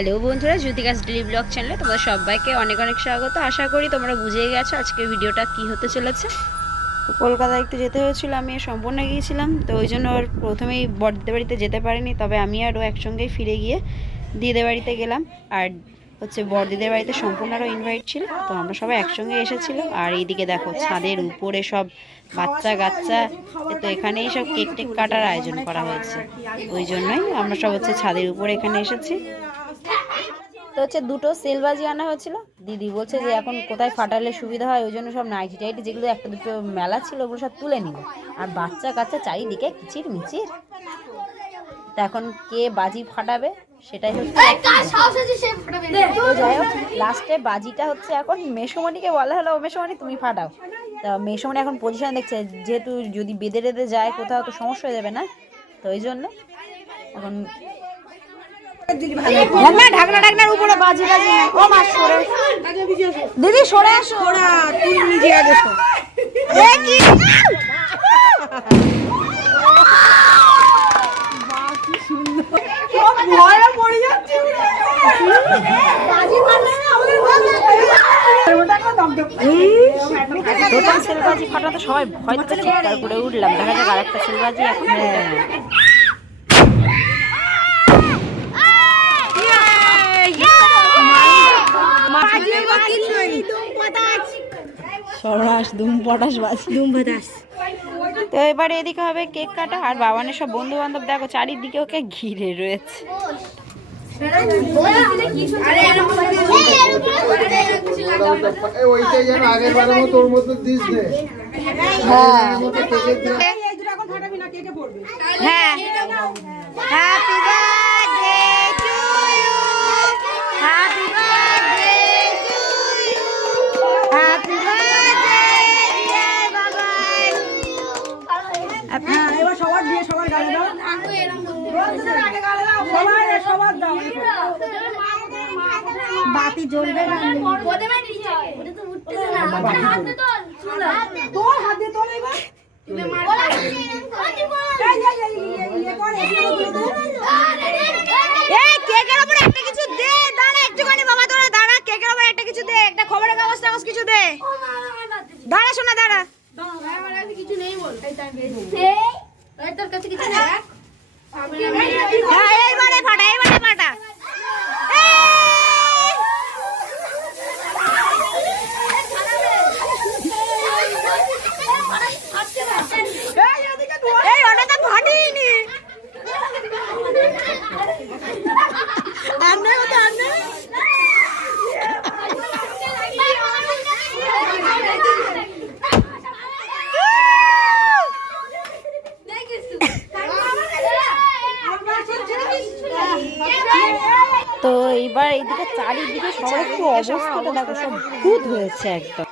Hello বন্ধুরা, জ্যোতিকাস daily blog চ্যানেলে তোমাদের সবাইকে অনেক অনেক স্বাগত। আশা করি তোমরা বুঝেই গেছো আজকের ভিডিওটা কি হতে চলেছে। তো কলকাতায় একটু যেতে হয়েছিল, আমি সম্পূর্ণ গিয়েছিলাম, তো ওই জন্য ওর প্রথমেই বড়দিদের বাড়িতে যেতে পারিনি, তবে আমি আর ও একসঙ্গেই ফিরে গিয়ে দিদিদের বাড়িতে গেলাম, আর হচ্ছে বড়দিদের বাড়িতে সম্পূর্ণ আরও ইনভাইট ছিল, তো আমরা সবাই একসঙ্গে এসেছিল আর এইদিকে দেখো ছাদের উপরে সব বাচ্চা কাচ্চা তো এখানেই সব কেক টেক কাটার আয়োজন করা হয়েছে, ওই জন্যই আমরা সব হচ্ছে ছাদের উপরে এখানে এসেছি। তো হচ্ছে দুটো সেলবাজি আনা হয়েছিল দিদি বলছে যে এখন কোথায় ফাটালে সুবিধা হয় ওই জন্য সব নাইটি টাইটি যেগুলো একটা দুটো মেলা ছিল ওগুলো সব তুলে নিল। আর বাচ্চা কাচ্চা চারিদিকে কিচির মিচির। তা এখন কে বাজি ফাটাবে সেটাই হচ্ছে যাই হোক লাস্টে বাজিটা হচ্ছে এখন মেসমণিকে বলা হলো ও মেসমণি তুমি ফাটাও। তা মেসমণি এখন পজিশন দেখছে যেহেতু যদি বেঁধে টেঁধে যায় কোথাও তো সমস্যা হয়ে যাবে না। তো ওই জন্য এখন ঢাকনা ঢাকনা ঢাকনার উপরে বাজি বাজি ও মা সরে দিদি সরে আসো ওরা তুই নিজে আগে এ কি? টোটাল সেলবাজি ফাটাতে সবাই ভয় চিৎকার করে উঠলাম। দেখা যাক আর একটা সেলবাজি এখন। সর্বনাশ পটাশ পটাশ। তো এবারে এদিকে হবে কেক কাটা আর বাবানের সব বন্ধু বান্ধব দেখো চারিদিকে ওকে ঘিরে রয়েছে। হ্যাঁ। দিন হ্যাঁ। বাতি জ্বলবে না। তোর হাত তোর এবার। কেকের উপর একটা কিছু দে দাঁড়া একটুখানি বাবা তোরা দাঁড়া কেকের উপর একটা কিছু দে একটা খবরের কাগজ টাগজ কিছু দে। দাঁড়া শোনা দাঁড়া। হ্যাঁ এইবারে ফাটা এইবারে ফাটা এই! এই, এদিকে ধর। এই ওটা তো ফাটিনি আন্নে হতো, আন্নে। তো এইবার এইদিকে চারিদিকে সবার একটু অবস্থাটা দেখো সব ভূত হয়েছে একদম।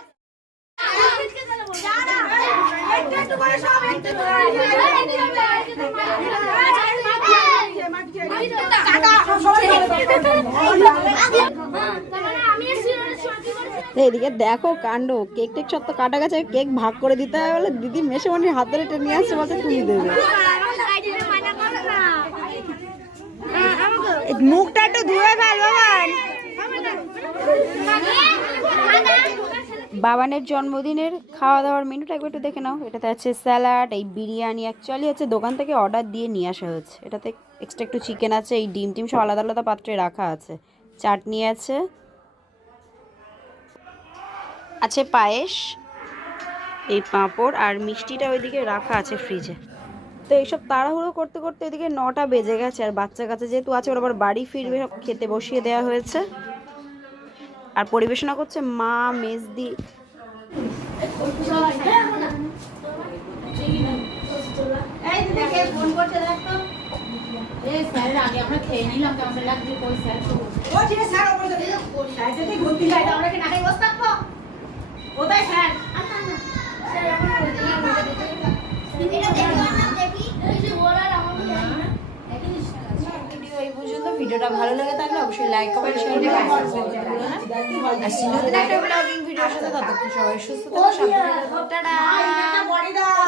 এদিকে দেখো কাণ্ড কেক টেক সব তো কাটা গেছে কেক ভাগ করে দিতে হবে বলে দিদি মেশে হাত ধরে টেনে নিয়ে আসছে বলছে তুমি দেবে এই মুখটা একটু ধুয়ে ফেল বাবান বাবানের জন্মদিনের খাওয়া দাওয়ার মেনুটা একবার একটু দেখে নাও। এটাতে আছে স্যালাড, এই বিরিয়ানি অ্যাকচুয়ালি হচ্ছে দোকান থেকে অর্ডার দিয়ে নিয়ে আসা হয়েছে। এটাতে এক্সট্রা একটু চিকেন আছে, এই ডিম টিম সব আলাদা আলাদা পাত্রে রাখা আছে। চাটনি আছে। আছে পায়েস, এই পাঁপড়, আর মিষ্টিটা ওইদিকে রাখা আছে ফ্রিজে তো এইসব তাড়াহুড়ো করতে করতে এদিকে নটা বেজে গেছে আর বাচ্চা কাচ্চা যেহেতু আছে ওরা আবার বাড়ি ফিরবে সব খেতে বসিয়ে দেওয়া হয়েছে। আর পরিবেশনা করছে মা মেজদি। ও, ঠিক ভিডিওটা ভালো লাগে তাহলে অবশ্যই লাইক কমেন্ট শেয়ার করতে ভুলো না আর সিনোদিন একটা ব্লগিং ভিডিও সাথে ততক্ষণ সবাই সুস্থ থাকো সাবধানে টাটা।